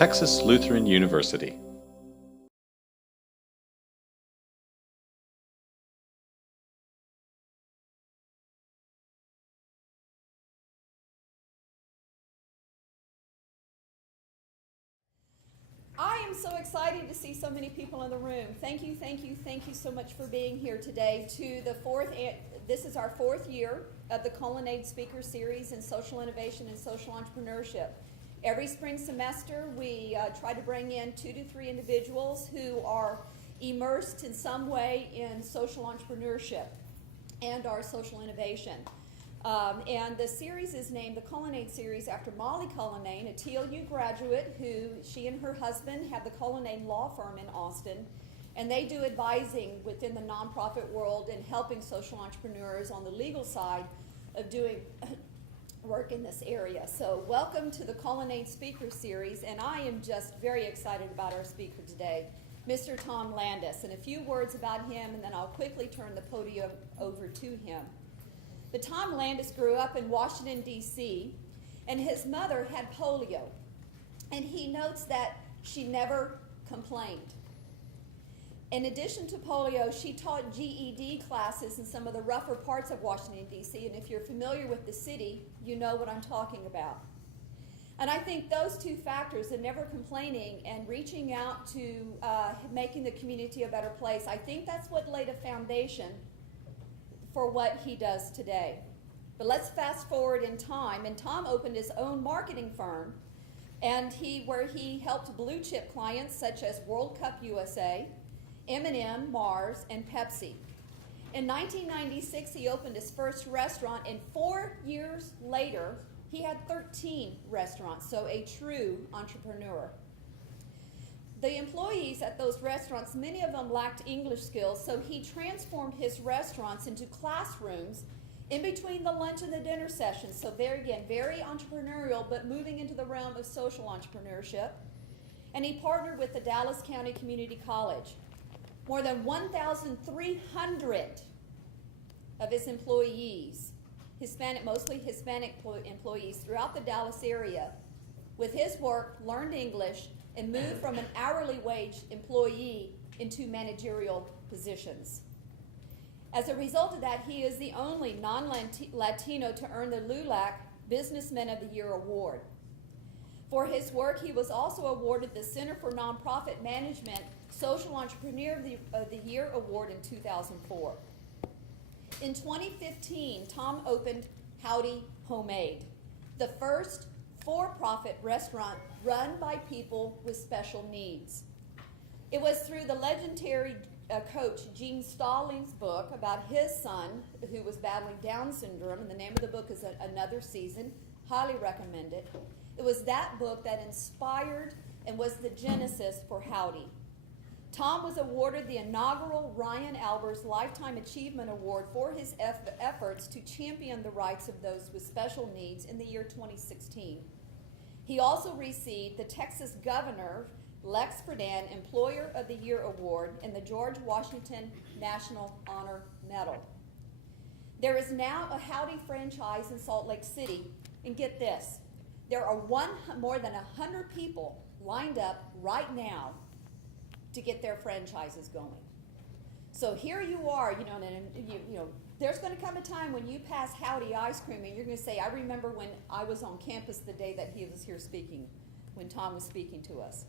Texas Lutheran University. I am so excited to see so many people in the room. Thank you so much for being here today to this is our fourth year of the Cullinane Speaker Series in Social Innovation and Social Entrepreneurship. Every spring semester, we try to bring in 2 to 3 individuals who are immersed in some way in social entrepreneurship and our social innovation. And the series is named the Cullinane Series after Mollie Cullinane, a TLU graduate who she and her husband have the Cullinane Law Firm in Austin, and they do advising within the nonprofit world and helping social entrepreneurs on the legal side of doing work in this area. So welcome to the Cullinane Speaker Series, and I am just very excited about our speaker today, Mr. Tom Landis. And a few words about him, and then I'll quickly turn the podium over to him. But Tom Landis grew up in Washington, D.C., and his mother had polio. And he notes that she never complained. In addition to polio, she taught GED classes in some of the rougher parts of Washington, D.C., and if you're familiar with the city, you know what I'm talking about. And I think those two factors, the never complaining and reaching out to making the community a better place, I think that's what laid a foundation for what he does today. But let's fast forward in time, and Tom opened his own marketing firm, and where he helped blue chip clients such as World Cup USA, M&M, Mars, and Pepsi. In 1996, he opened his first restaurant, and 4 years later, he had 13 restaurants, so a true entrepreneur. The employees at those restaurants, many of them lacked English skills, so he transformed his restaurants into classrooms in between the lunch and the dinner sessions. So there again, very entrepreneurial, but moving into the realm of social entrepreneurship. And he partnered with the Dallas County Community College. More than 1,300 of his employees, mostly Hispanic employees throughout the Dallas area, with his work, learned English and moved from an hourly wage employee into managerial positions. As a result of that, he is the only non-Latino to earn the LULAC Businessman of the Year award. For his work, he was also awarded the Center for Nonprofit Management Social Entrepreneur of the Year award in 2004. In 2015, Tom opened Howdy Homemade, the first for-profit restaurant run by people with special needs. It was through the legendary coach Gene Stallings' book about his son who was battling Down syndrome, and the name of the book is Another Season. Highly recommend it. It was that book that inspired and was the genesis for Howdy. Tom was awarded the inaugural Ryan Albers Lifetime Achievement Award for his efforts to champion the rights of those with special needs in the year 2016. He also received the Texas Governor Lex Friedan Employer of the Year Award and the George Washington National Honor Medal. There is now a Howdy franchise in Salt Lake City, and get this, there are more than 100 people lined up right now to get their franchises going. So here you are, there's going to come a time when you pass Howdy Ice Cream and you're going to say, I remember when I was on campus the day that he was here speaking, when Tom was speaking to us.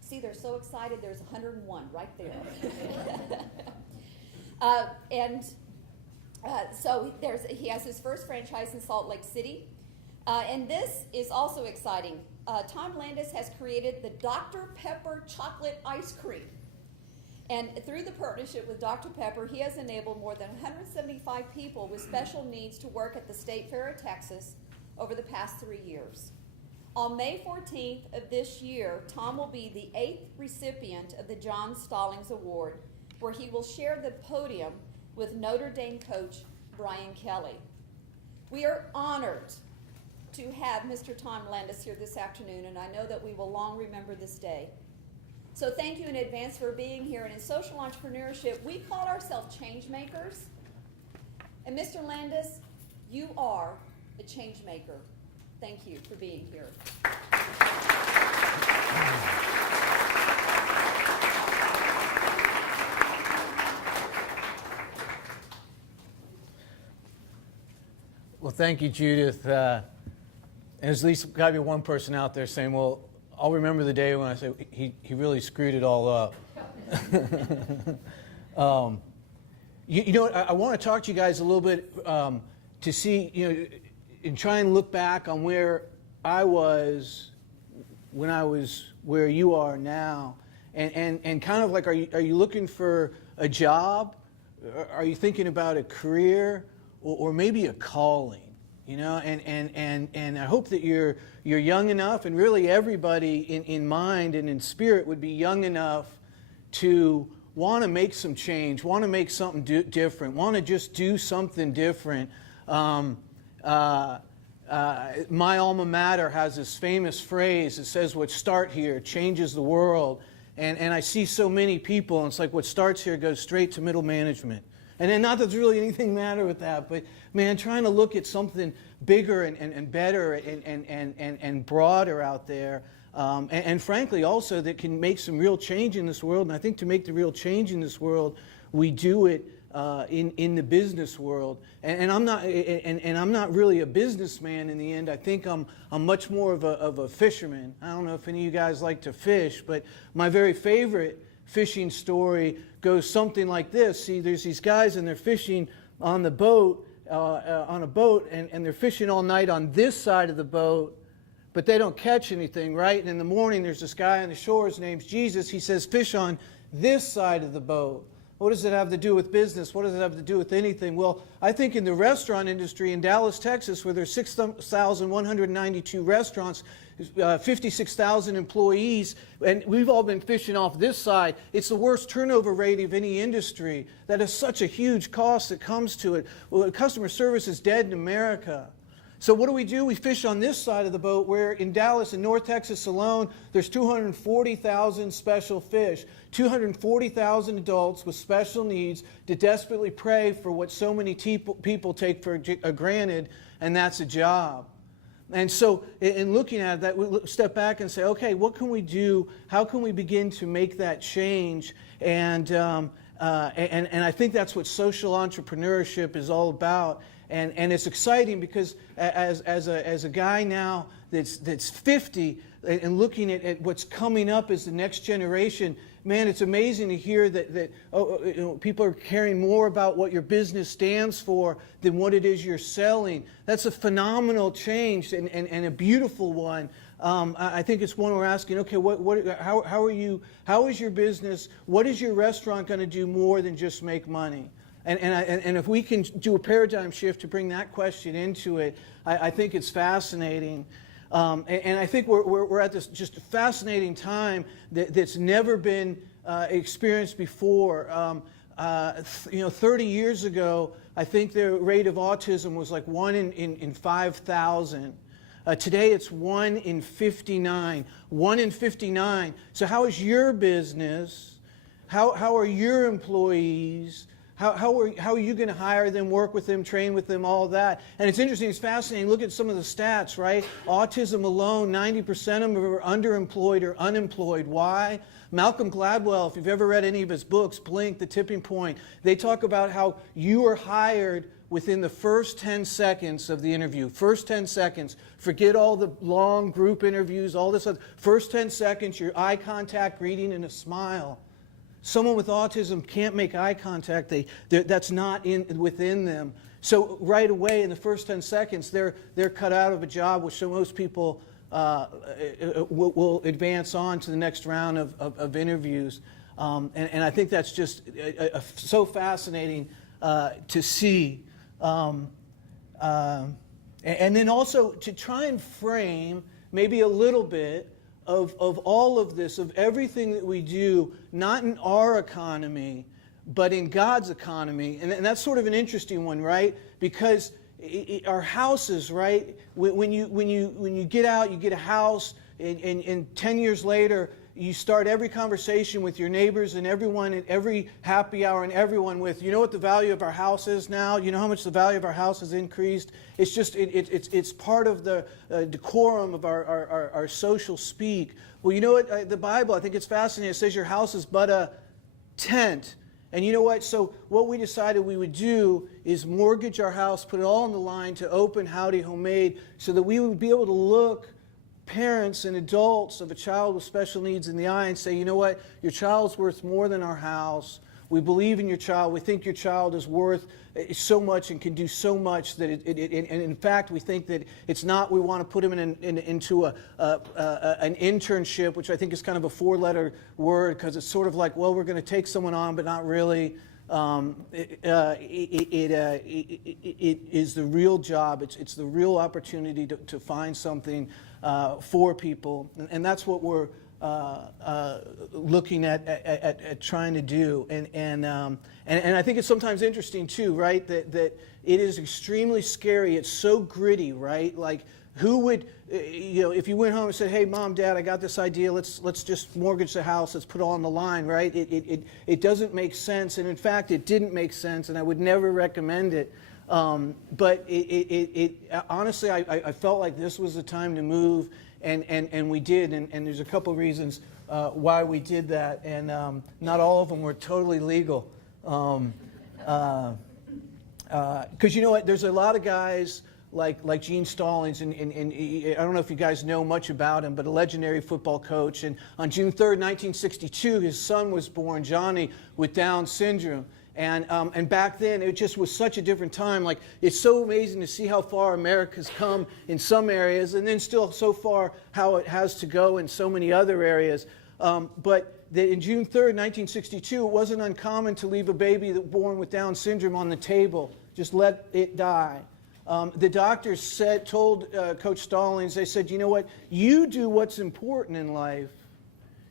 See, they're so excited, there's 101 right there. So he has his first franchise in Salt Lake City. And this is also exciting. Tom Landis has created the Dr. Pepper chocolate ice cream. And through the partnership with Dr. Pepper, he has enabled more than 175 people with special needs to work at the State Fair of Texas over the past 3 years. On May 14th of this year, Tom will be the 8th recipient of the John Stallings Award, where he will share the podium with Notre Dame coach Brian Kelly. We are honored to have Mr. Tom Landis here this afternoon, and I know that we will long remember this day. So thank you in advance for being here. And in social entrepreneurship, we call ourselves change makers. And Mr. Landis, you are a change maker. Thank you for being here. Well, thank you, Judith. There's at least got to be one person out there saying, well, I'll remember the day when I say he really screwed it all up. You know, I want to talk to you guys a little bit to see, you know, and try and look back on where I was when I was where you are now. And kind of like, are you looking for a job? Are you thinking about a career? Or maybe a calling, you know, and I hope that you're young enough, and really everybody in mind and in spirit would be young enough to want to make some change, want to make something different, want to just do something different. My alma mater has this famous phrase that says, what start here changes the world. And I see so many people, and it's like what starts here goes straight to middle management. And then not that there's really anything matter with that, but man, trying to look at something bigger and better and broader out there. And frankly, also that can make some real change in this world. And I think to make the real change in this world, we do it in the business world. And I'm not really a businessman in the end. I think I'm much more of a fisherman. I don't know if any of you guys like to fish, but my very favorite fishing story goes something like this. See, there's these guys and they're fishing on the boat, on a boat, and they're fishing all night on this side of the boat, but they don't catch anything, right? And in the morning, there's this guy on the shore, his name's Jesus. He says, fish on this side of the boat. What does it have to do with business? What does it have to do with anything? Well, I think in the restaurant industry in Dallas, Texas, where there's 6,192 restaurants, 56,000 employees, and we've all been fishing off this side. It's the worst turnover rate of any industry. That is such a huge cost that comes to it. Well, customer service is dead in America. So what do? We fish on this side of the boat, where in Dallas and North Texas alone, there's 240,000 special fish, 240,000 adults with special needs that desperately pray for what so many people take for granted, and that's a job. And so in looking at that, we step back and say, okay, what can we do? How can we begin to make that change? And I think that's what social entrepreneurship is all about. And it's exciting because as a guy now that's 50 and looking at what's coming up as the next generation, man, it's amazing to hear that people are caring more about what your business stands for than what it is you're selling. That's a phenomenal change and a beautiful one. I think it's one we're asking, okay, how is your business, what is your restaurant going to do more than just make money? And if we can do a paradigm shift to bring that question into it, I think it's fascinating. And I think we're at this just fascinating time that's never been experienced before. 30 years ago, I think the rate of autism was like 1 in 5,000. Today it's 1 in 59. 1 in 59. So how is your business? How are your employees? How are you going to hire them, work with them, train with them, all that? And it's interesting, it's fascinating. Look at some of the stats, right? Autism alone, 90% of them are underemployed or unemployed. Why? Malcolm Gladwell, if you've ever read any of his books, Blink, The Tipping Point, they talk about how you are hired within the first 10 seconds of the interview. First 10 seconds. Forget all the long group interviews, all this other. First 10 seconds, your eye contact, greeting, and a smile. Someone with autism can't make eye contact. That's not within them. So right away, in the first 10 seconds, they're cut out of a job, which so most people will advance on to the next round of interviews. And I think that's just so fascinating to see. And then also to try and frame maybe a little bit of all of this, of everything that we do, not in our economy, but in God's economy. And that's sort of an interesting one, right? Because our houses, right? When you get out, you get a house, and 10 years later, you start every conversation with your neighbors and everyone at every happy hour and everyone with, you know what the value of our house is now? You know how much the value of our house has increased? It's just, it's part of the decorum of our social speak. Well, you know what? The Bible, I think it's fascinating. It says your house is but a tent. And you know what? So what we decided we would do is mortgage our house, put it all on the line to open Howdy Homemade so that we would be able to look parents and adults of a child with special needs in the eye and say, you know what? Your child's worth more than our house. We believe in your child. We think your child is worth so much and can do so much that and in fact, we think that it's not, we want to put him into an internship, which I think is kind of a four-letter word because it's sort of like, well, we're going to take someone on, but not really. It is the real job. It's the real opportunity to find something for people, and that's what we're looking at trying to do, and I think it's sometimes interesting too, right? That it is extremely scary. It's so gritty, right? Like, who would, if you went home and said, "Hey, Mom, Dad, I got this idea. Let's just mortgage the house. Let's put it all on the line," right? It doesn't make sense, and in fact, it didn't make sense, and I would never recommend it. But honestly, I felt like this was the time to move. And we did, and there's a couple of reasons why we did that, and not all of them were totally legal. Because you know what, there's a lot of guys like Gene Stallings, and I don't know if you guys know much about him, but a legendary football coach. And on June 3rd, 1962, his son was born, Johnny, with Down syndrome. And back then, it just was such a different time. Like, it's so amazing to see how far America's come in some areas, and then still so far how it has to go in so many other areas. But in June 3rd, 1962, it wasn't uncommon to leave a baby born with Down syndrome on the table. Just let it die. The doctors told Coach Stallings, they said, you know what? You do what's important in life.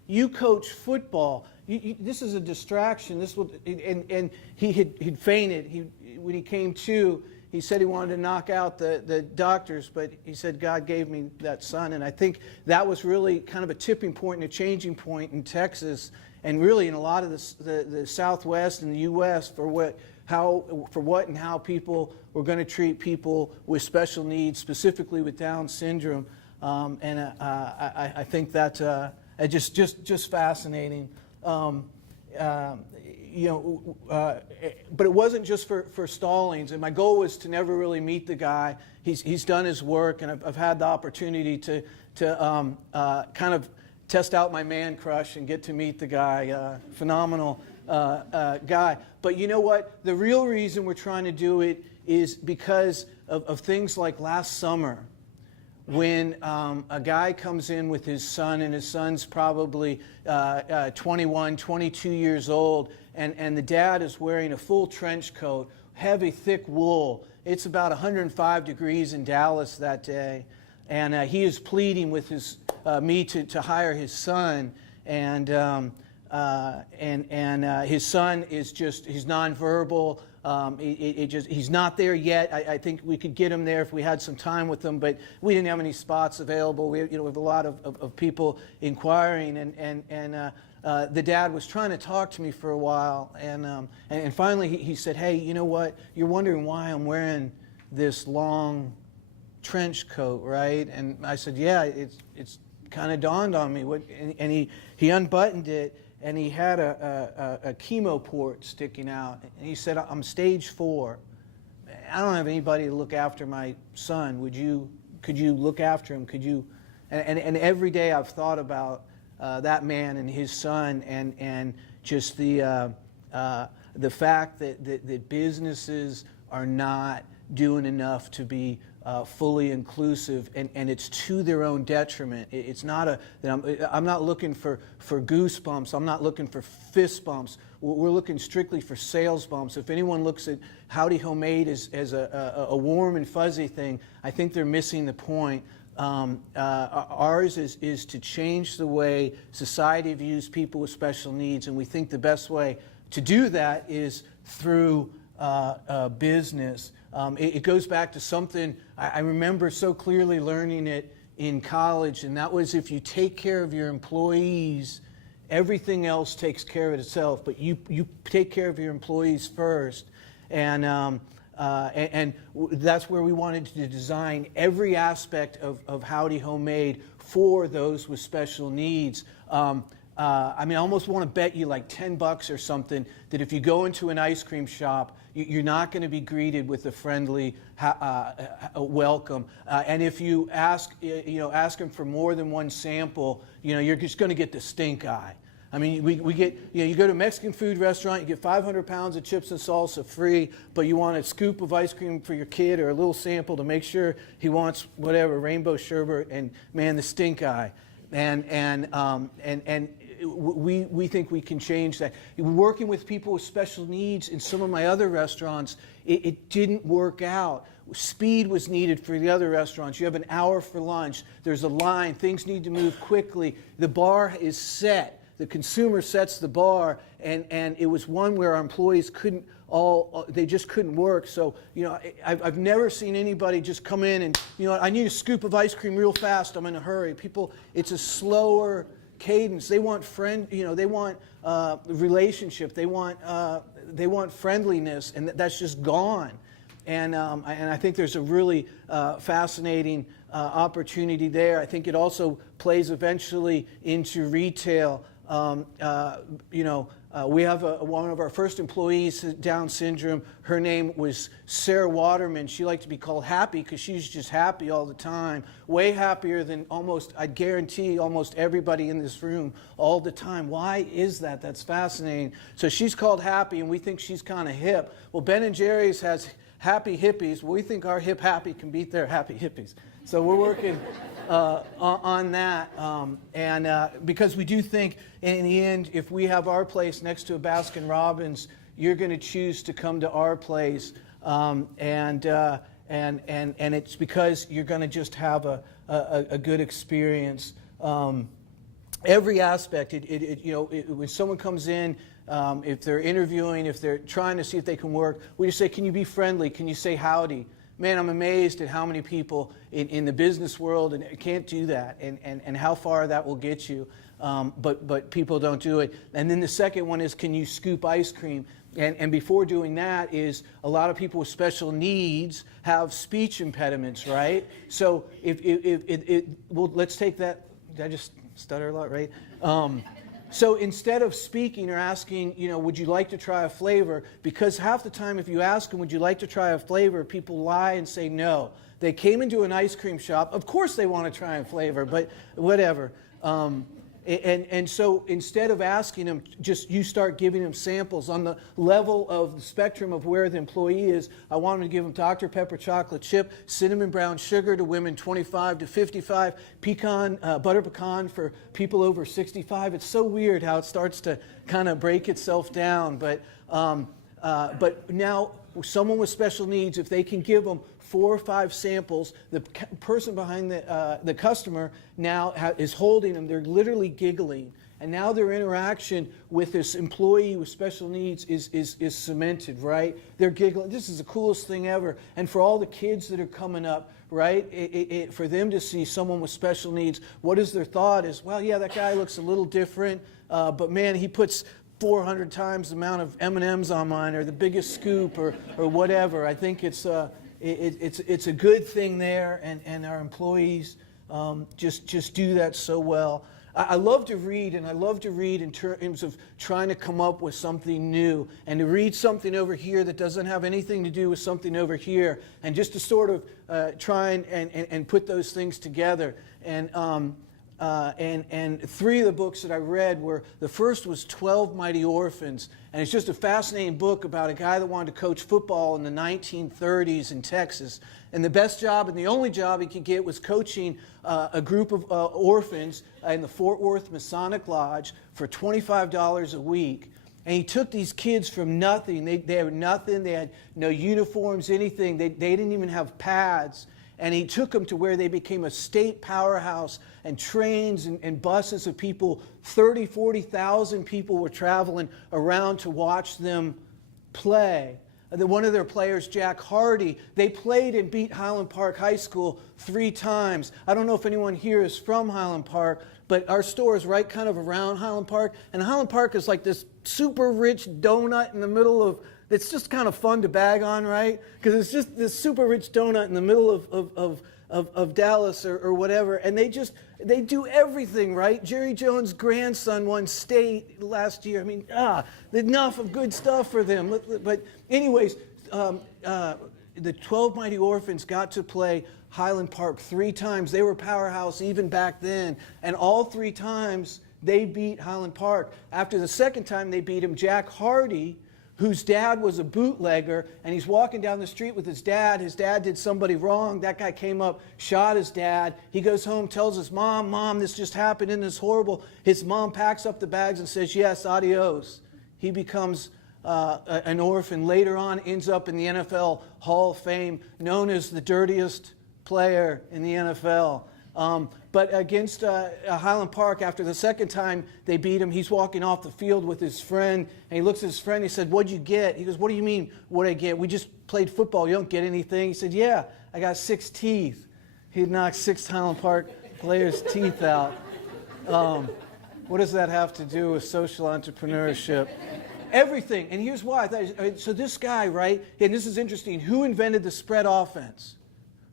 You coach football. This is a distraction. And he'd fainted. When he came to, he said he wanted to knock out the doctors, but he said, God gave me that son. And I think that was really kind of a tipping point and a changing point in Texas, and really in a lot of the Southwest and the U.S. for what and how people were going to treat people with special needs, specifically with Down syndrome. I think that's just fascinating. But it wasn't just for Stallings, and my goal was to never really meet the guy. He's done his work, and I've had the opportunity to kind of test out my man crush and get to meet the guy. Phenomenal guy. But you know what? The real reason we're trying to do it is because of things like last summer, when a guy comes in with his son, and his son's probably 21, 22 years old, and the dad is wearing a full trench coat, heavy, thick wool. It's about 105 degrees in Dallas that day, and he is pleading with me to hire his son, and his son is he's nonverbal. He's not there yet. I think we could get him there if we had some time with him, but we didn't have any spots available. We have a lot of people inquiring, and the dad was trying to talk to me for a while, and finally he said, "Hey, you know what? You're wondering why I'm wearing this long trench coat, right?" And I said, "Yeah, it's kind of dawned on me." And he unbuttoned it. And he had a chemo port sticking out. And he said, "I'm stage 4. I don't have anybody to look after my son. Could you look after him? Could you?" And every day I've thought about that man and his son, and just the fact that businesses are not doing enough to be fully inclusive, and it's to their own detriment. It's not I'm not looking for goosebumps. I'm not looking for fist bumps. We're looking strictly for sales bumps. If anyone looks at Howdy Homemade as a warm and fuzzy thing, I think they're missing the point. Ours is to change the way society views people with special needs, and we think the best way to do that is through business. It goes back to something I remember so clearly learning it in college, and that was if you take care of your employees, everything else takes care of itself, but you take care of your employees first. And that's where we wanted to design every aspect of Howdy Homemade for those with special needs. I mean, I almost want to bet you like $10 or something that if you go into an ice cream shop, you're not going to be greeted with a friendly welcome. And if you ask them for more than one sample, you're just going to get the stink eye. I mean, we get, you go to a Mexican food restaurant, you get 500 pounds of chips and salsa free, but you want a scoop of ice cream for your kid or a little sample to make sure he wants whatever, rainbow sherbet, and man, the stink eye. And we think we can change that. Working with people with special needs in some of my other restaurants, it didn't work out. Speed was needed for the other restaurants. You have an hour for lunch. There's a line. Things need to move quickly. The bar is set. The consumer sets the bar, and it was one where our employees they just couldn't work. So, I've never seen anybody just come in and, I need a scoop of ice cream real fast. I'm in a hurry. People, it's a slower cadence. They want they want relationship. They want friendliness, and that's just gone. And I think there's a really fascinating opportunity there. I think it also plays eventually into retail. We have one of our first employees, Down syndrome. Her name was Sarah Waterman. She liked to be called Happy because she's just happy all the time. Way happier than I guarantee, almost everybody in this room all the time. Why is that? That's fascinating. So she's called Happy, and we think she's kind of hip. Well, Ben & Jerry's has Happy Hippies. Well, we think our hip happy can beat their happy hippies. So we're working on that, because we do think in the end, if we have our place next to a Baskin Robbins, you're going to choose to come to our place, and it's because you're going to just have a good experience. Every aspect, when someone comes in, if they're interviewing, if they're trying to see if they can work, we just say, can you be friendly? Can you say howdy? Man, I'm amazed at how many people in the business world and can't do that, and how far that will get you. But people don't do it. And then the second one is, can you scoop ice cream? And before doing that is, a lot of people with special needs have speech impediments, right? So well, let's take that. Did I just stutter a lot, right? So instead of speaking or asking, would you like to try a flavor? Because half the time if you ask them, would you like to try a flavor, people lie and say no. They came into an ice cream shop. Of course they want to try a flavor, but whatever. And so instead of asking them, you start giving them samples on the level of the spectrum of where the employee is. I want them to give them Dr. Pepper chocolate chip, cinnamon brown sugar to women 25 to 55, butter pecan for people over 65. It's so weird how it starts to kind of break itself down. But now someone with special needs, if they can give them 4 or 5 samples, the person behind the customer now is holding them. They're literally giggling. And now their interaction with this employee with special needs is cemented, right? They're giggling. This is the coolest thing ever. And for all the kids that are coming up, right, for them to see someone with special needs, what is their thought is, well, yeah, that guy looks a little different, but man, he puts 400 times the amount of M&Ms on mine, or the biggest scoop, or whatever. I think it's a good thing there, and our employees just do that so well. I love to read, and I love to read in terms of trying to come up with something new, and to read something over here that doesn't have anything to do with something over here, and just to sort of try and put those things together. And 3 of the books that I read were, the first was 12 Mighty Orphans, and it's just a fascinating book about a guy that wanted to coach football in the 1930s in Texas, and the best job and the only job he could get was coaching a group of orphans in the Fort Worth Masonic Lodge for $25 a week. And he took these kids from nothing. They had nothing. They had no uniforms, anything. They didn't even have pads. And he took them to where they became a state powerhouse, and trains and buses of people, 30,000, 40,000 people were traveling around to watch them play. one of their players, Jack Hardy, they played and beat Highland Park High School 3 times. I don't know if anyone here is from Highland Park, but our store is right kind of around Highland Park. And Highland Park is like this super rich donut in the middle of, it's just kind of fun to bag on, right? Because it's just this super rich donut in the middle of Dallas or whatever. And they do everything, right? Jerry Jones' grandson won state last year. I mean, enough of good stuff for them. But anyways, the 12 Mighty Orphans got to play Highland Park 3 times. They were powerhouse even back then. And all 3 times they beat Highland Park. After the second time they beat him, Jack Hardy, whose dad was a bootlegger, and he's walking down the street with his dad. His dad did somebody wrong. That guy came up, shot his dad. He goes home, tells his mom, "Mom, this just happened and it's horrible." His mom packs up the bags and says, "Yes, adios." He becomes an orphan. Later on, ends up in the NFL Hall of Fame, known as the dirtiest player in the NFL. But against Highland Park, after the second time they beat him, he's walking off the field with his friend, and he looks at his friend, he said, "What'd you get?" He goes, "What do you mean, what'd I get? We just played football. You don't get anything." He said, "Yeah, I got 6 teeth." He'd knocked 6 Highland Park players' teeth out. What does that have to do with social entrepreneurship? Everything. And here's why. So this guy, right, and this is interesting, who invented the spread offense?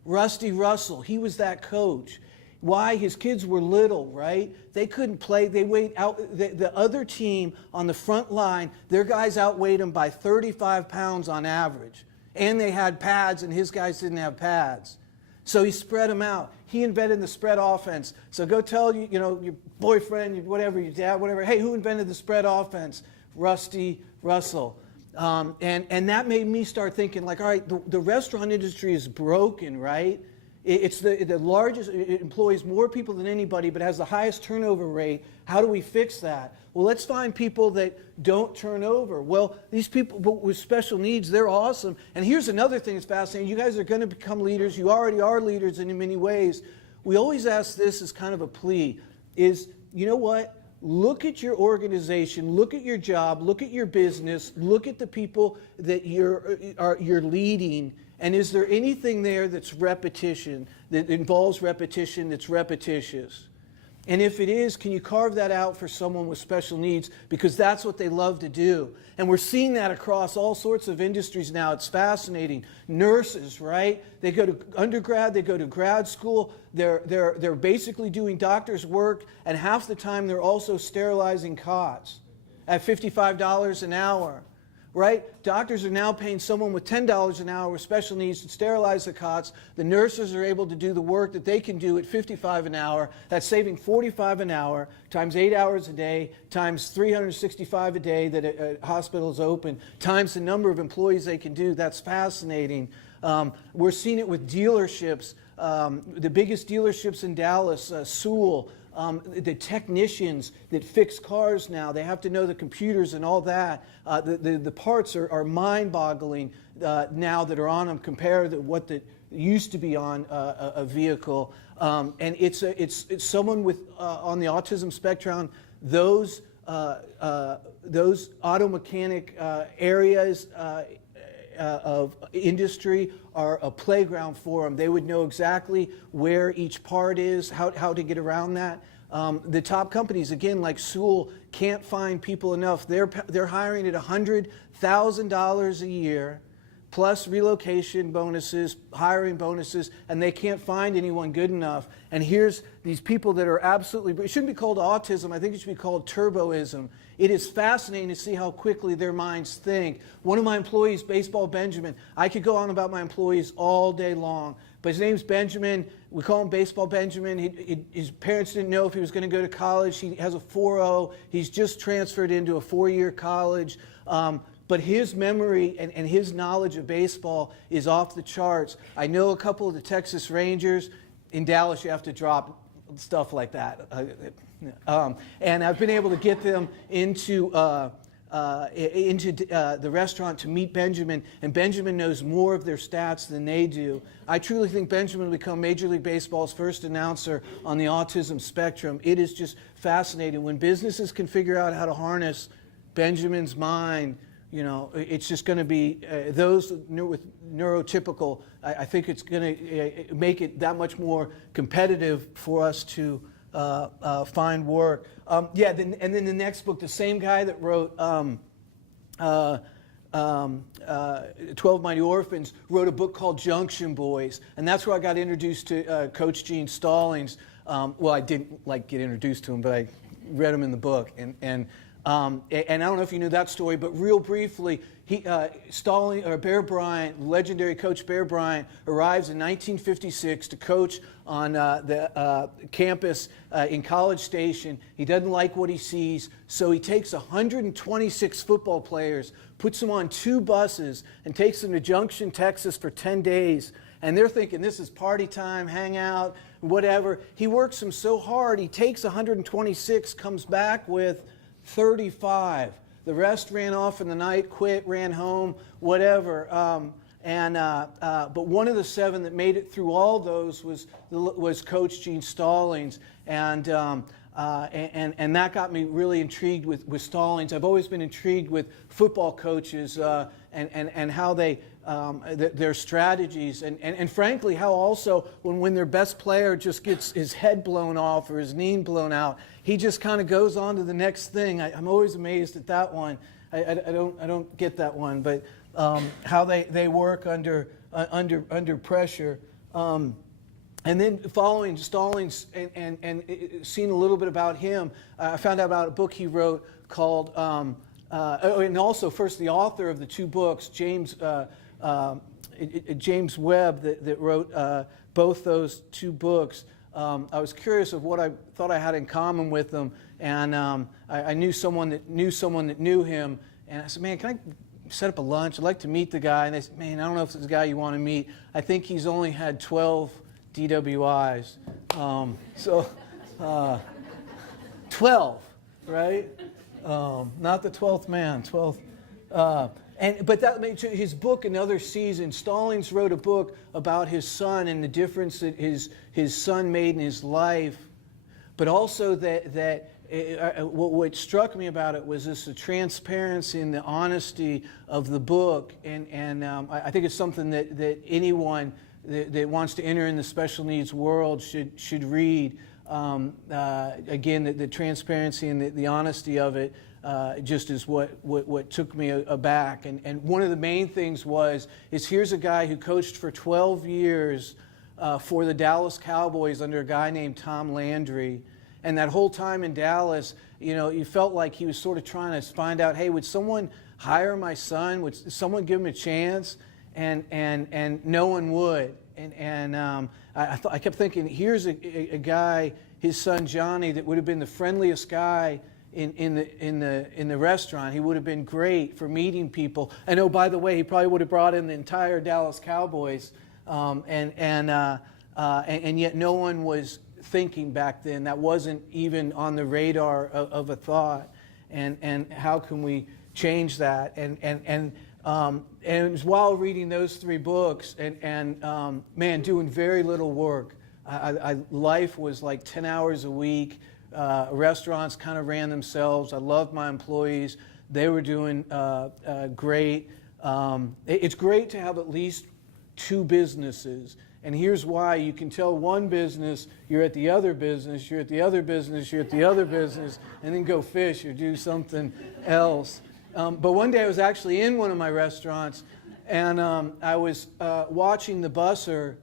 Rusty Russell. He was that coach. Why? His kids were little, right? They couldn't play. They weighed out. The other team on the front line, their guys outweighed them by 35 pounds on average. And they had pads, and his guys didn't have pads. So he spread them out. He invented the spread offense. So go tell your boyfriend, your dad, whatever, "Hey, who invented the spread offense?" Rusty Russell. And that made me start thinking, like, all right, the restaurant industry is broken, right? It's the largest, it employs more people than anybody, but has the highest turnover rate. How do we fix that? Well, let's find people that don't turn over. Well, these people with special needs, they're awesome. And here's another thing that's fascinating. You guys are going to become leaders. You already are leaders in many ways. We always ask this as kind of a plea, is, you know what? Look at your organization, look at your job, look at your business, look at the people that you're leading, and is there anything there that's repetition, that involves repetition, that's repetitious? And if it is, can you carve that out for someone with special needs? Because that's what they love to do. And we're seeing that across all sorts of industries now. It's fascinating. Nurses, right? They go to undergrad, they go to grad school. They're basically doing doctor's work, and half the time they're also sterilizing cots at $55 an hour. Right? Doctors are now paying someone with $10 an hour with special needs to sterilize the cots. The nurses are able to do the work that they can do at $55 an hour. That's saving $45 an hour times 8 hours a day times 365 a day that a hospital is open times the number of employees they can do. That's fascinating. We're seeing it with dealerships. The biggest dealerships in Dallas, Sewell, the technicians that fix cars now, they have to know the computers and all that. The parts are mind-boggling now that are on them compared to what that used to be on a vehicle. And it's someone with on the autism spectrum. Those auto mechanic areas of industry are a playground for them. They would know exactly where each part is, how to get around that. The top companies, again, like Sewell, can't find people enough. They're hiring at $100,000 a year, plus relocation bonuses, hiring bonuses, and they can't find anyone good enough. And here's these people that are absolutely, it shouldn't be called autism, I think it should be called turboism. It is fascinating to see how quickly their minds think. One of my employees, Baseball Benjamin, I could go on about my employees all day long, but his name's Benjamin. We call him Baseball Benjamin. His parents didn't know if he was going to go to college. He has a 4.0. He's just transferred into a 4-year college. But his memory and his knowledge of baseball is off the charts. I know a couple of the Texas Rangers. In Dallas, you have to drop stuff like that. And I've been able to get them into the restaurant to meet Benjamin, and Benjamin knows more of their stats than they do. I truly think Benjamin will become Major League Baseball's first announcer on the autism spectrum. It is just fascinating. When businesses can figure out how to harness Benjamin's mind, it's just going to be those with neurotypical. I think it's going to make it that much more competitive for us to find work. And then the next book, the same guy that wrote 12 Mighty Orphans wrote a book called Junction Boys, and that's where I got introduced to Coach Gene Stallings. Well, I didn't get introduced to him, but I read him in the book, and I don't know if you knew that story, but real briefly, Bear Bryant, legendary coach Bear Bryant, arrives in 1956 to coach on the campus in College Station. He doesn't like what he sees, so he takes 126 football players, puts them on 2 buses, and takes them to Junction, Texas for 10 days. And they're thinking this is party time, hang out, whatever. He works them so hard, he takes 126, comes back with 35. The rest ran off in the night, quit, ran home, whatever. But one of the 7 that made it through all those was Coach Gene Stallings, and that got me really intrigued with Stallings. I've always been intrigued with football coaches and how they their strategies, and frankly how also when their best player just gets his head blown off or his knee blown out, he just kind of goes on to the next thing. I'm always amazed at that one. I don't get that one, but how they work under pressure. And then following Stallings and seeing a little bit about him, I found out about a book he wrote called, and also first the author of the 2 books, James Webb, that wrote both those 2 books. I was curious of what I thought I had in common with them, and I knew someone that knew him, and I said, man, can I set up a lunch? I'd like to meet the guy. And they said, man, I don't know if it's the guy you want to meet. I think he's only had 12 DWIs. 12, right? Not the 12th man, 12th. But that made his book Another Season. Stallings wrote a book about his son and the difference that his son made in his life. But also what struck me about it was the transparency and the honesty of the book. And I think it's something that anyone that wants to enter in the special needs world should read. Again, the transparency and the honesty of it just is what took me aback. And one of the main things is here's a guy who coached for 12 years for the Dallas Cowboys under a guy named Tom Landry. And that whole time in Dallas, you felt like he was sort of trying to find out, hey, would someone hire my son? Would someone give him a chance? And no one would. I kept thinking, here's a guy, his son Johnny, that would have been the friendliest guy in the restaurant. He would have been great for meeting people. And oh, by the way, he probably would have brought in the entire Dallas Cowboys. And yet no one was thinking back then. That wasn't even on the radar of a thought. And how can we change that? And it was while reading those 3 books and man, doing very little work. Life was like 10 hours a week. Restaurants kind of ran themselves. I loved my employees. They were doing great. It's great to have at least 2 businesses. And here's why. You can tell one business, you're at the other business, you're at the other business, you're at the other business, and then go fish or do something else. But one day I was actually in one of my restaurants, and I was watching the busser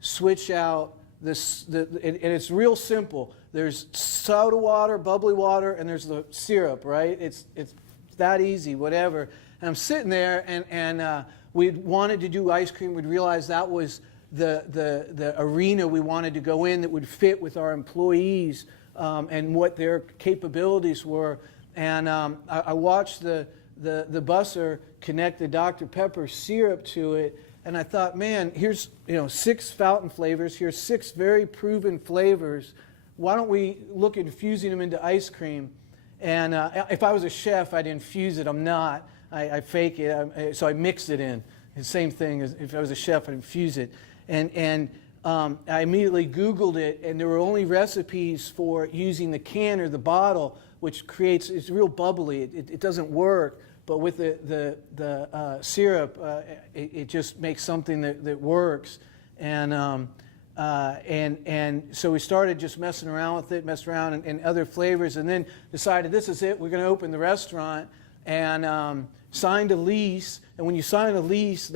switch out and it's real simple. There's soda water, bubbly water, and there's the syrup, right? It's that easy, whatever. And I'm sitting there, and we wanted to do ice cream. We'd realized that was the arena we wanted to go in that would fit with our employees and what their capabilities were. And I watched the busser connect the Dr. Pepper syrup to it, and I thought, man, here's 6 fountain flavors. Here's 6 very proven flavors. Why don't we look at infusing them into ice cream? And if I was a chef, I'd infuse it. I'm not. I fake it. So I mix it in. The same thing as if I was a chef, I'd infuse it. And I immediately Googled it, and there were only recipes for using the can or the bottle, which it's real bubbly. It doesn't work. but with the syrup, it just makes something that works. And so we started just messing around with it, messed around in other flavors, and then decided this is it. We're going to open the restaurant, and signed a lease. And when you sign a lease,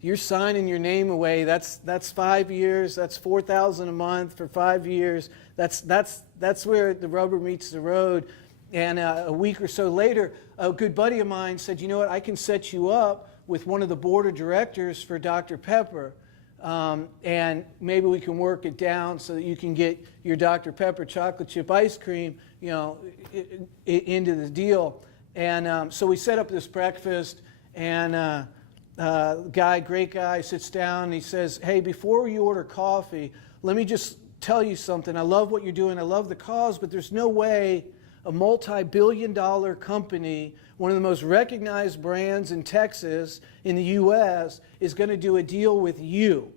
you're signing your name away. That's 5 years. That's $4,000 a month for 5 years. That's where the rubber meets the road. And a week or so later, a good buddy of mine said, you know what, I can set you up with one of the board of directors for Dr. Pepper. And maybe we can work it down so that you can get your Dr. Pepper chocolate chip ice cream, into the deal. And so we set up this breakfast, and great guy, sits down and he says, hey, before you order coffee, let me just tell you something. I love what you're doing. I love the cause, but there's no way a multi-billion-dollar company, one of the most recognized brands in Texas, in the U.S., is going to do a deal with you,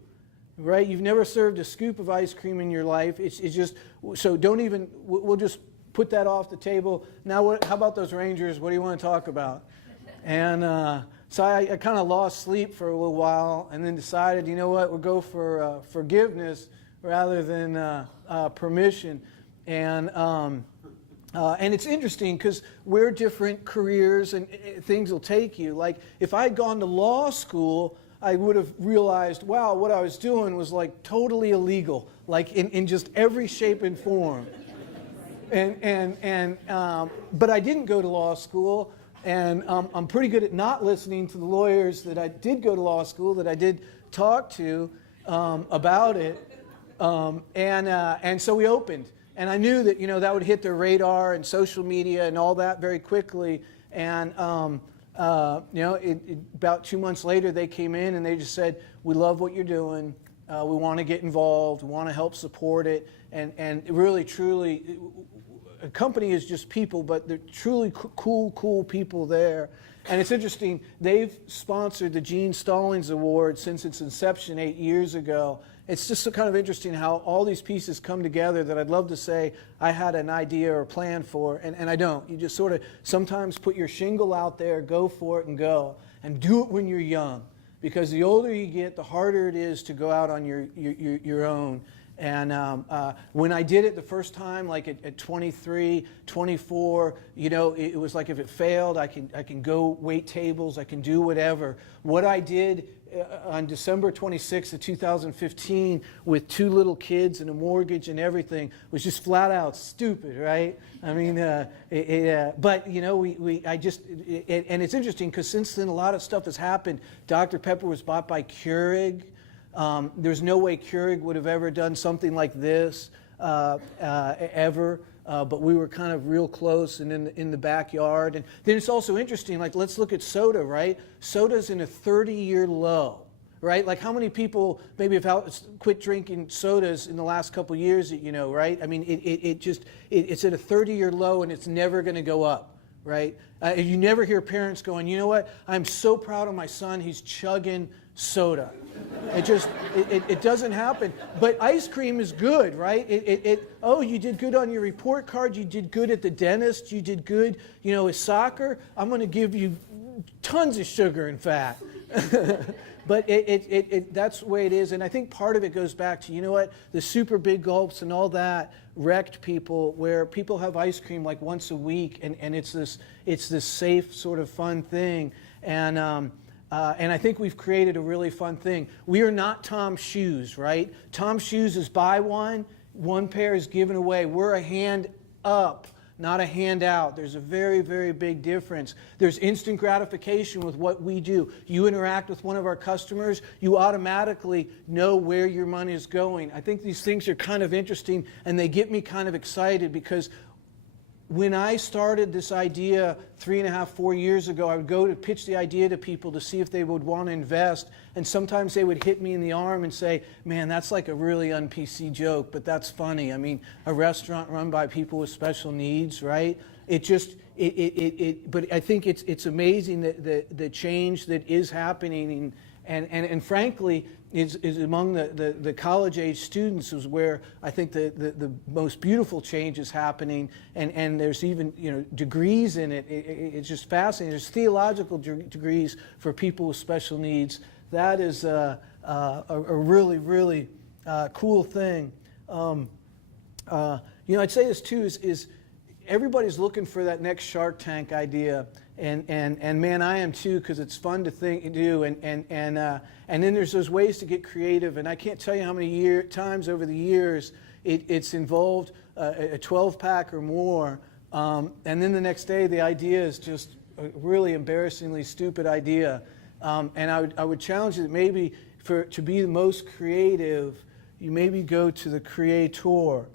right? You've never served a scoop of ice cream in your life. It's just, so don't even, we'll just put that off the table. Now, how about those Rangers? What do you want to talk about? And so I kind of lost sleep for a little while, and then decided, you know what, we'll go for forgiveness rather than permission. And it's interesting because where different careers and things will take you. Like if I had gone to law school, I would have realized, wow, what I was doing was like totally illegal, like in just every shape and form. But I didn't go to law school, and I'm pretty good at not listening to the lawyers that I did go to law school, that I did talk to about it. And so we opened. And I knew that, that would hit their radar and social media and all that very quickly. And, about 2 months later, they came in and they just said, we love what you're doing. We want to get involved. We want to help support it. And really, truly, a company is just people, but they're truly cool people there. And it's interesting, they've sponsored the Gene Stallings Award since its inception 8 years ago. It's just so kind of interesting how all these pieces come together that I'd love to say I had an idea or a plan for, and I don't. You just sort of sometimes put your shingle out there, go for it and go. And do it when you're young, because the older you get, the harder it is to go out on your own. And when I did it the first time, like at 23, 24, it was like if it failed, I can go wait tables, I can do whatever. What I did on December 26th of 2015 with 2 little kids and a mortgage and everything was just flat out stupid, right? I mean, but and it's interesting because since then a lot of stuff has happened. Dr. Pepper was bought by Keurig. There's no way Keurig would have ever done something like this ever. But we were kind of real close and in the backyard. And then it's also interesting, like let's look at soda, right? Soda's in a 30-year low, right? Like how many people maybe have quit drinking sodas in the last couple of years, right? I mean, it's at a 30-year low and it's never going to go up, right? You never hear parents going, you know what? I'm so proud of my son, he's chugging soda. It doesn't happen. But ice cream is good, right? Oh, you did good on your report card. You did good at the dentist. You did good, with soccer. I'm going to give you tons of sugar and fat. But that's the way it is. And I think part of it goes back to, the super big gulps and all that wrecked people, where people have ice cream like once a week, and it's this safe sort of fun thing. And I think we've created a really fun thing. We are not Tom's Shoes, right? Tom's Shoes is buy one pair is given away. We're a hand up, not a handout. There's a very, very big difference. There's instant gratification with what we do. You interact with one of our customers, you automatically know where your money is going. I think these things are kind of interesting, and they get me kind of excited because when I started this idea 3.5, 4 years ago, I would go to pitch the idea to people to see if they would want to invest, and sometimes they would hit me in the arm and say, man, that's like a really un-PC joke, but that's funny. I mean, a restaurant run by people with special needs, right? It but I think it's amazing that the change that is happening, and frankly, is among the college-age students is where I think the most beautiful change is happening, and there's even degrees in it. It's just fascinating. There's theological degrees for people with special needs. That is a really, really cool thing. I'd say this too is everybody's looking for that next Shark Tank idea, and man, I am too, because it's fun to do, and then there's those ways to get creative, and I can't tell you how many times over the years it's involved a 12-pack or more, and then the next day the idea is just a really embarrassingly stupid idea, and I would challenge you that maybe to be the most creative, you maybe go to the creator.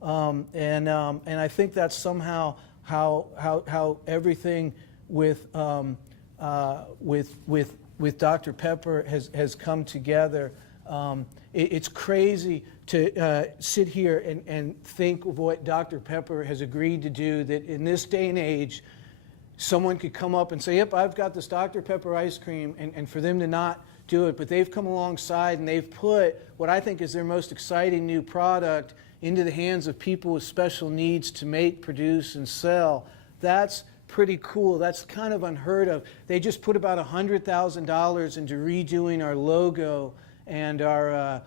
And I think that's somehow how everything with Dr. Pepper has come together. It's crazy to sit here and think of what Dr. Pepper has agreed to do, that in this day and age, someone could come up and say, yep, I've got this Dr. Pepper ice cream, and for them to not do it, but they've come alongside and they've put what I think is their most exciting new product into the hands of people with special needs to make, produce, and sell. That's pretty cool. That's kind of unheard of. They just put about $100,000 into redoing our logo and our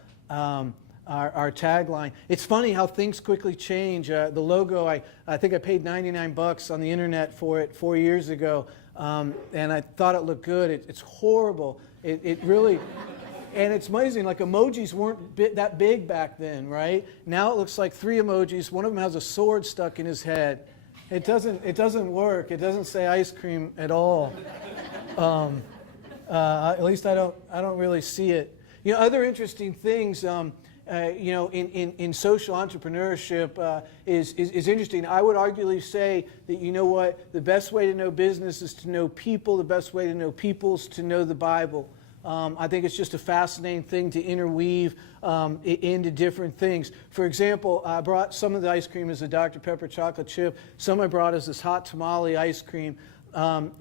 tagline. It's funny how things quickly change. The logo, I think I paid $99 on the internet for it 4 years ago, and I thought it looked good. It's horrible. It really... And it's amazing, like emojis weren't that big back then, right? Now it looks like 3 emojis. One of them has a sword stuck in his head. It doesn't work. It doesn't say ice cream at all. At least I don't really see it. Other interesting things, in social entrepreneurship is interesting. I would arguably say that, the best way to know business is to know people. The best way to know people is to know the Bible. I think it's just a fascinating thing to interweave into different things. For example, I brought some of the ice cream as a Dr. Pepper chocolate chip. Some I brought as this hot tamale ice cream. What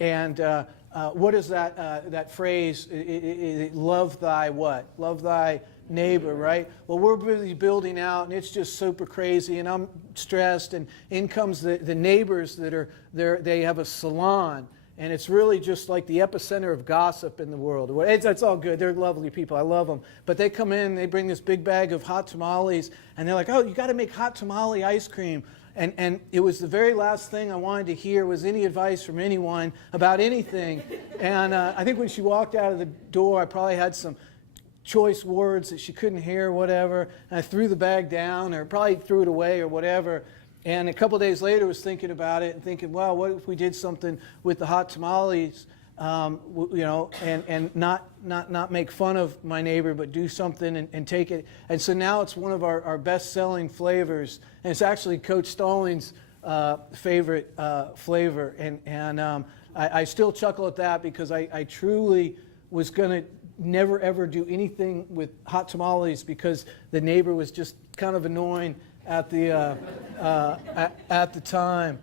is that phrase? Love thy what? Love thy neighbor, right? Well, we're really building out, and it's just super crazy, and I'm stressed. And in comes the neighbors that are there. They have a salon. And it's really just like the epicenter of gossip in the world. That's all good. They're lovely people. I love them. But they come in, they bring this big bag of hot tamales, and they're like, oh, you got to make hot tamale ice cream. And it was the very last thing I wanted to hear was any advice from anyone about anything. And I think when she walked out of the door, I probably had some choice words that she couldn't hear or whatever. And I threw the bag down, or probably threw it away or whatever. And a couple of days later, I was thinking about it and thinking, well, what if we did something with the hot tamales, and not make fun of my neighbor, but do something and take it. And so now it's one of our best-selling flavors, and it's actually Coach Stallings' favorite flavor. And I still chuckle at that because I truly was going to never ever do anything with hot tamales because the neighbor was just kind of annoying at the time.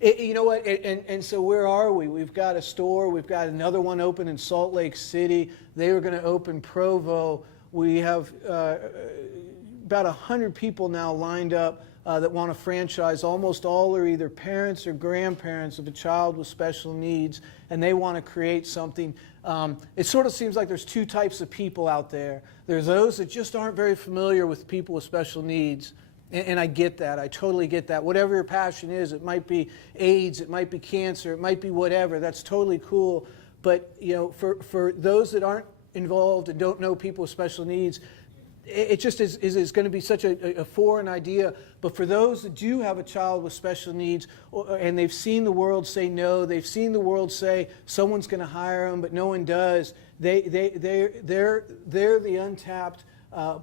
You know what? And so where are we? We've got a store. We've got another one open in Salt Lake City. They were going to open Provo. We have about 100 people now lined up that want to franchise. Almost all are either parents or grandparents of a child with special needs, and they want to create something. It sort of seems like there's 2 types of people out there. There's those that just aren't very familiar with people with special needs, and I get that. I totally get that. Whatever your passion is, it might be AIDS, it might be cancer, it might be whatever. That's totally cool. But for those that aren't involved and don't know people with special needs, it just is going to be such a foreign idea. But for those that do have a child with special needs, and they've seen the world say no, they've seen the world say someone's going to hire them, but no one does. They're the untapped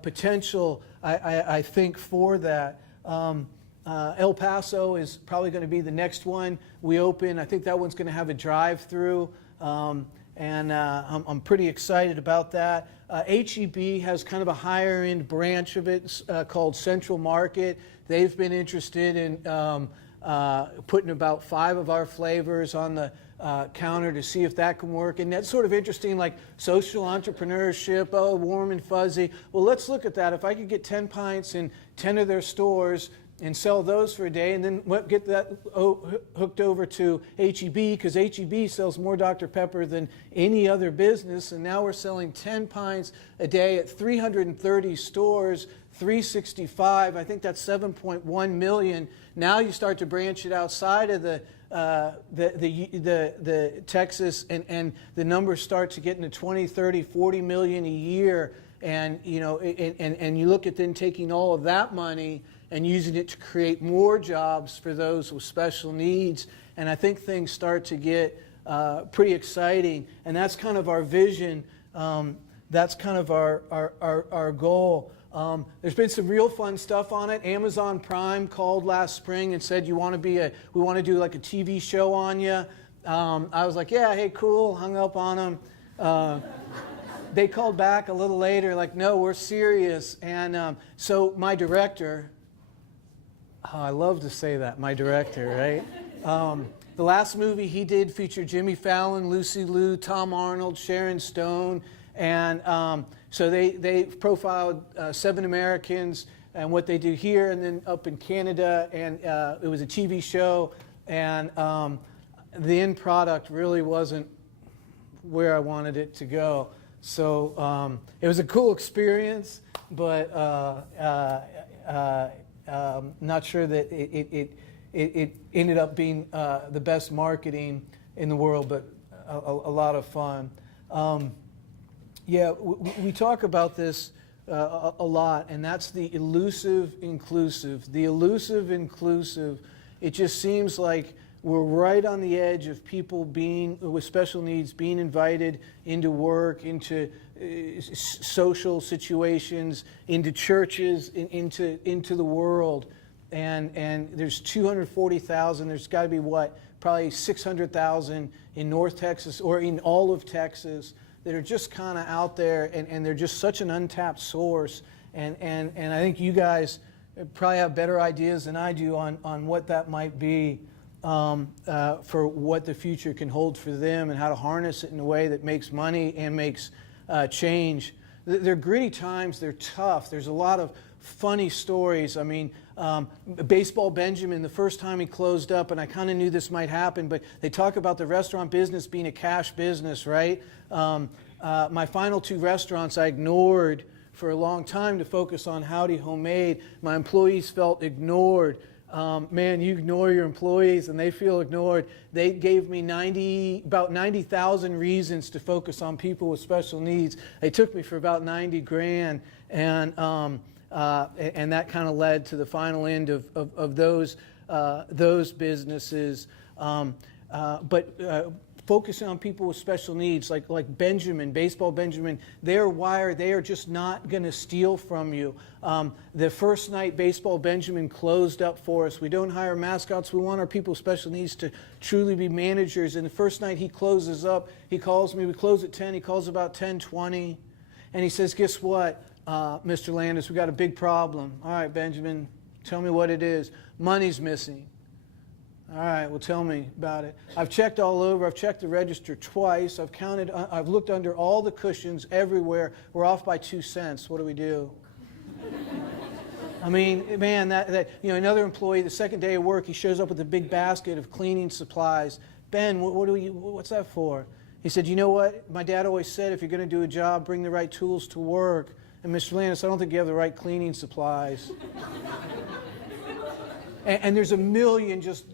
potential, I think, for that. El Paso is probably going to be the next one we open. I think that one's going to have a drive-through. And I'm pretty excited about that. HEB has kind of a higher-end branch of it called Central Market. They've been interested in putting about 5 of our flavors on the counter to see if that can work. And that's sort of interesting, like social entrepreneurship, oh, warm and fuzzy. Well, let's look at that. If I could get 10 pints in 10 of their stores and sell those for a day, and then get that hooked over to H-E-B, because H-E-B sells more Dr. Pepper than any other business, and now we're selling 10 pints a day at 330 stores, 365. I think that's 7.1 million. Now you start to branch it outside of the Texas, and the numbers start to get into 20, 30, 40 million a year. And you know, and you look at then taking all of that money and using it to create more jobs for those with special needs. And I think things start to get pretty exciting. And that's kind of our vision. That's kind of our goal. There's been some real fun stuff on it. Amazon Prime called last spring and said, we want to do like a TV show on you. I was like, yeah, hey, cool. Hung up on them. They called back a little later, like, no, we're serious. And so my director, I love to say that, my director, right? The last movie he did featured Jimmy Fallon, Lucy Liu, Tom Arnold, Sharon Stone, and so they profiled 7 Americans and what they do here and then up in Canada, and it was a TV show, and the end product really wasn't where I wanted it to go. So it was a cool experience, but not sure that it ended up being the best marketing in the world, but a lot of fun. Yeah, we talk about this a lot, and that's the elusive inclusive. The elusive inclusive, it just seems like we're right on the edge of people with special needs being invited into work, into social situations, into churches, into the world. And there's 240,000. There's got to be probably 600,000 in North Texas or in all of Texas that are just kind of out there, and they're just such an untapped source. And I think you guys probably have better ideas than I do on what that might be. For what the future can hold for them and how to harness it in a way that makes money and makes change. They're gritty times, they're tough. There's a lot of funny stories. I mean, Baseball Benjamin, the first time he closed up, and I kind of knew this might happen, but they talk about the restaurant business being a cash business, right? My final 2 restaurants I ignored for a long time to focus on Howdy Homemade. My employees felt ignored. Man, you ignore your employees and they feel ignored. They gave me about 90,000 reasons to focus on people with special needs. They took me for about 90 grand, and that kind of led to the final end of those businesses. But focusing on people with special needs, like Benjamin, Baseball Benjamin, they're wired. They are just not going to steal from you. The first night Baseball Benjamin closed up for us. We don't hire mascots. We want our people with special needs to truly be managers. And the first night he closes up, he calls me. We close at 10. He calls about 10:20. And he says, guess what, Mr. Landis, we got a big problem. All right, Benjamin, tell me what it is. Money's missing. All right, well, tell me about it. I've checked all over. I've checked the register twice. I've counted. I've looked under all the cushions everywhere. We're off by 2 cents. What do we do? I mean, man, another employee, the second day of work, he shows up with a big basket of cleaning supplies. Ben, what's that for? He said, you know what? My dad always said, if you're going to do a job, bring the right tools to work. And Mr. Landis, I don't think you have the right cleaning supplies. and there's a million just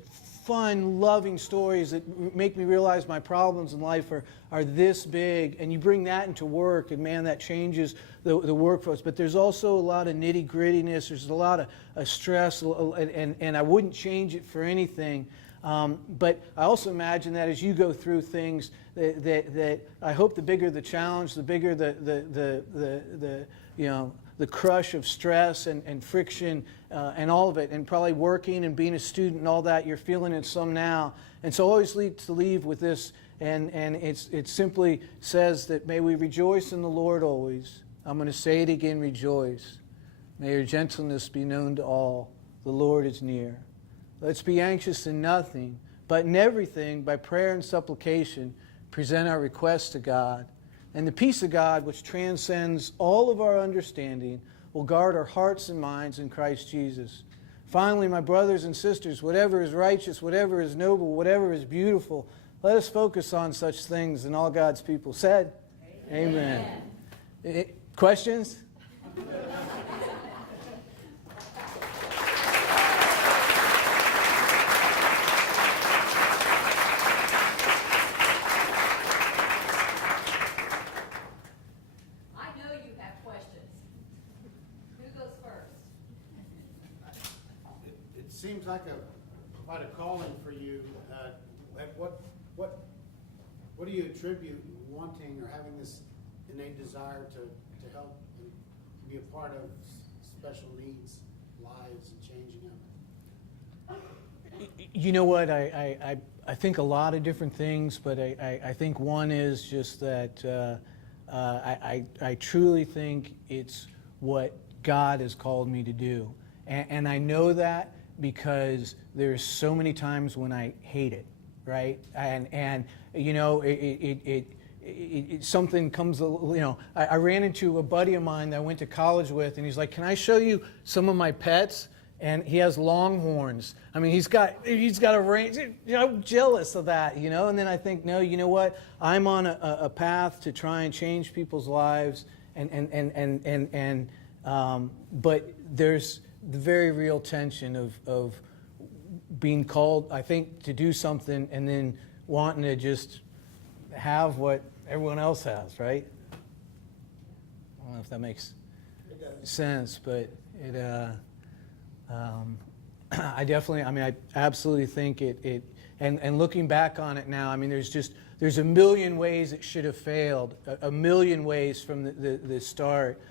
fun, loving stories that make me realize my problems in life are this big, and you bring that into work, and man, that changes the workforce. But there's also a lot of nitty-grittiness. There's a lot of stress, and I wouldn't change it for anything. But I also imagine that as you go through things, that I hope the bigger the challenge, the bigger the crush of stress and friction and all of it, and probably working and being a student and all that, you're feeling it some now. And so I always leave with this, and it simply says that may we rejoice in the Lord always. I'm going to say it again, rejoice. May your gentleness be known to all. The Lord is near. Let's be anxious in nothing, but in everything, by prayer and supplication, present our requests to God. And the peace of God, which transcends all of our understanding, will guard our hearts and minds in Christ Jesus. Finally, my brothers and sisters, whatever is righteous, whatever is noble, whatever is beautiful, let us focus on such things. And all God's people said, Amen. Questions? Seems like quite a calling for you. What do you attribute wanting or having this innate desire to help and be a part of special needs lives and changing them? You know what? I think a lot of different things, but I think one is just that I truly think it's what God has called me to do, and I know that because there's so many times when I hate it, right? And you know, something comes, you know, I ran into a buddy of mine that I went to college with, and he's like, "Can I show you some of my pets?" And he has longhorns. I mean, he's got a range. You know, I'm jealous of that, you know. And then I think, no, you know what? I'm on a path to try and change people's lives, but there's the very real tension of being called, I think, to do something and then wanting to just have what everyone else has, right? I don't know if that makes sense, but it. I definitely, I mean, I absolutely think it and looking back on it now, I mean, there's a million ways it should have failed, a million ways from the start.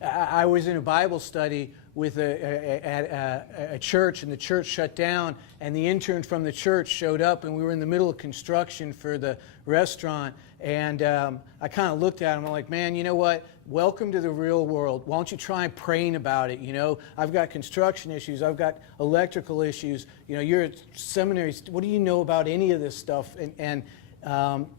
I was in a Bible study with a church, and the church shut down, and the intern from the church showed up, and we were in the middle of construction for the restaurant, and I kind of looked at him, I'm like, man, you know what? Welcome to the real world. Why don't you try praying about it? You know, I've got construction issues. I've got electrical issues. You know, you're at seminary. What do you know about any of this stuff? And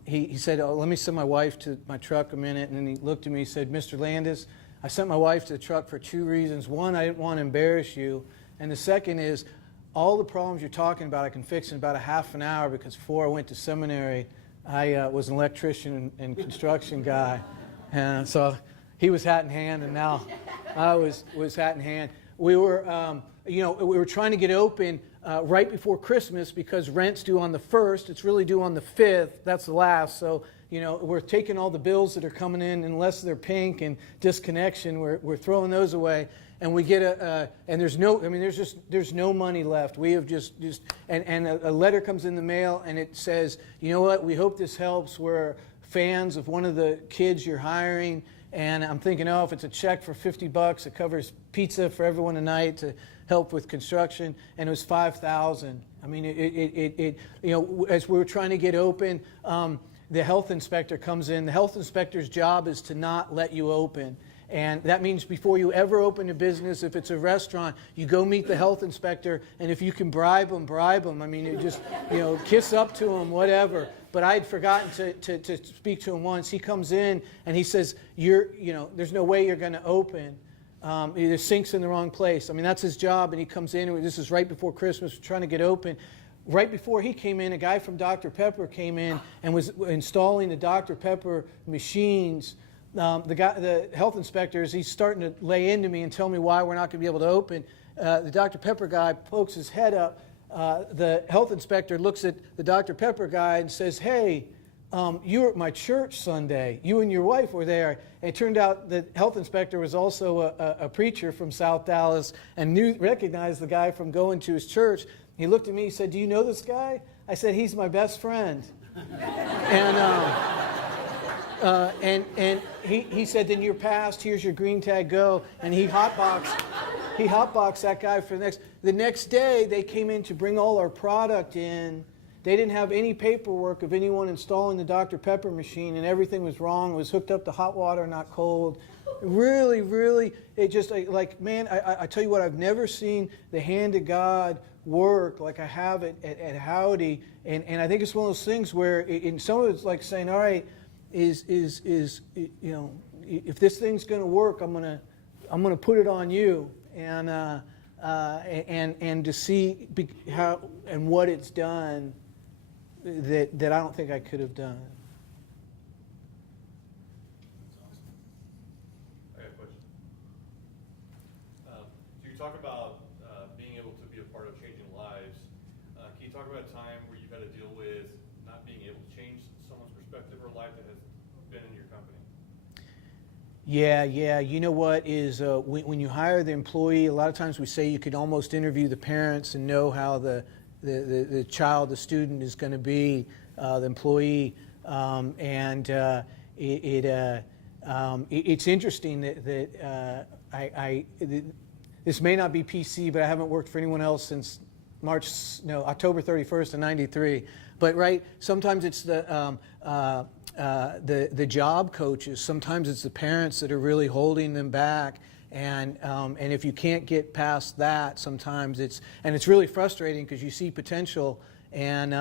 he said, oh, let me send my wife to my truck a minute. And then he looked at me and said, Mr. Landis, I sent my wife to the truck for two reasons. One, I didn't want to embarrass you. And the second is, all the problems you're talking about I can fix in about a half an hour, because before I went to seminary, I was an electrician and construction guy. And so he was hat in hand, and now I was hat in hand. We were, we were trying to get open right before Christmas because rent's due on the 1st. It's really due on the 5th. That's the last. So, you know, we're taking all the bills that are coming in, unless they're pink and disconnection, we're throwing those away. And we get and there's no money left. We have and a letter comes in the mail, and it says, you know what, we hope this helps. We're fans of one of the kids you're hiring. And I'm thinking, oh, if it's a check for $50, it covers pizza for everyone tonight to help with construction. And it was $5,000. I mean, as we were trying to get open, the health inspector comes in. The health inspector's job is to not let you open. And that means before you ever open a business, if it's a restaurant, you go meet the health inspector, and if you can bribe them, bribe them. I mean, you just, kiss up to them, whatever. But I had forgotten to speak to him once. He comes in, and he says, there's no way you're going to open. The sink's in the wrong place. I mean, that's his job, and he comes in, and this is right before Christmas, we're trying to get open. Right before he came in, a guy from Dr. Pepper came in and was installing the Dr. Pepper machines. The health inspector, he's starting to lay into me and tell me why we're not going to be able to open. The Dr. Pepper guy pokes his head up. The health inspector looks at the Dr. Pepper guy and says, hey, you were at my church Sunday. You and your wife were there. And it turned out the health inspector was also a preacher from South Dallas and recognized the guy from going to his church. He looked at me, he said, do you know this guy? I said, he's my best friend. And he said, then you're passed, here's your green tag, go. And he hotboxed that guy for the next day. They came in to bring all our product in. They didn't have any paperwork of anyone installing the Dr. Pepper machine, and everything was wrong. It was hooked up to hot water, not cold. Really, really, it just like man, I tell you what, I've never seen the hand of God work like I have at Howdy, and I think it's one of those things where in some of it's like saying, all right, is you know, if this thing's going to work, I'm gonna put it on you, and to see how and what it's done that I don't think I could have done. Talk about being able to be a part of changing lives. Can you talk about a time where you've had to deal with not being able to change someone's perspective or life that has been in your company? Yeah. You know what is when you hire the employee, a lot of times we say you could almost interview the parents and know how the child, the student is going to be, the employee, it's interesting that this may not be PC, but I haven't worked for anyone else since October 31st of '93. But right, sometimes it's the job coaches. Sometimes it's the parents that are really holding them back. And if you can't get past that, sometimes it's really frustrating because you see potential. And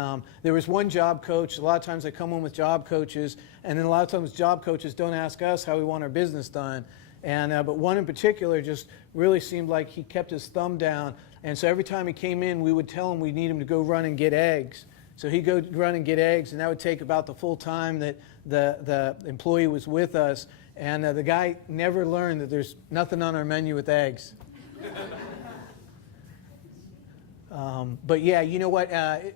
there was one job coach. A lot of times I come in with job coaches, and then a lot of times job coaches don't ask us how we want our business done. And but one in particular just really seemed like he kept his thumb down. And so every time he came in, we would tell him we need him to go run and get eggs. So he'd go run and get eggs, and that would take about the full time that the employee was with us. And the guy never learned that there's nothing on our menu with eggs. But yeah, you know what? I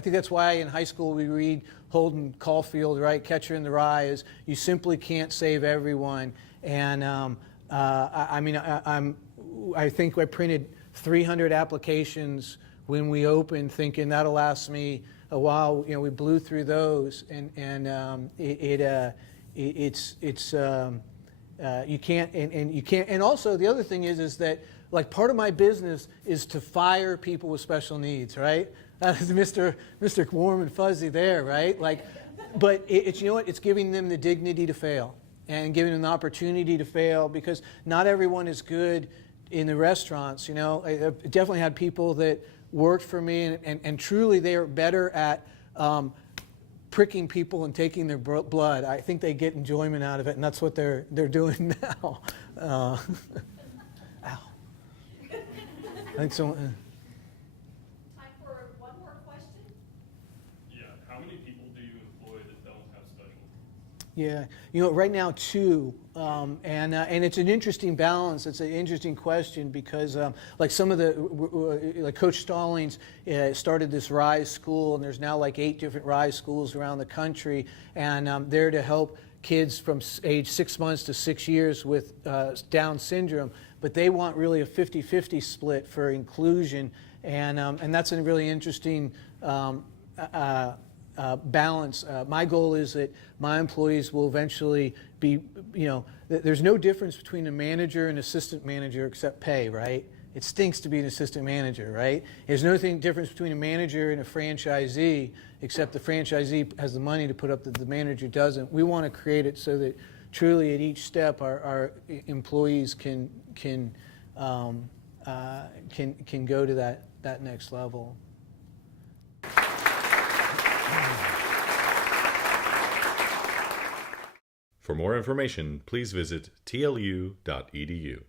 think that's why in high school we read Holden Caulfield, right? Catcher in the Rye, is you simply can't save everyone. And I think I printed 300 applications when we opened, thinking that'll last me a while. You know, we blew through those, and it's you can't, and you can't. And also the other thing is that like part of my business is to fire people with special needs, right? That's Mr. Warm and Fuzzy there, right? Like, but it's, you know what? It's giving them the dignity to fail and giving them the opportunity to fail, because not everyone is good in the restaurants. You know, I definitely had people that worked for me, and truly they are better at pricking people and taking their blood. I think they get enjoyment out of it, and that's what they're doing now. Ow. I think so. Time for one more question. Yeah. How many people do you employ that don't have special? Yeah, you know, right now 2, and it's an interesting balance. It's an interesting question because, like some of the, like Coach Stallings started this RISE school, and there's now like 8 different RISE schools around the country, and they're to help kids from age 6 months to 6 years with Down syndrome. But they want really a 50-50 split for inclusion, and that's a really interesting balance. My goal is that my employees will eventually be, you know, there's no difference between a manager and assistant manager except pay, right? It stinks to be an assistant manager, right? There's no difference between a manager and a franchisee except the franchisee has the money to put up that the manager doesn't. We want to create it so that truly at each step our employees can go to that next level. For more information, please visit tlu.edu.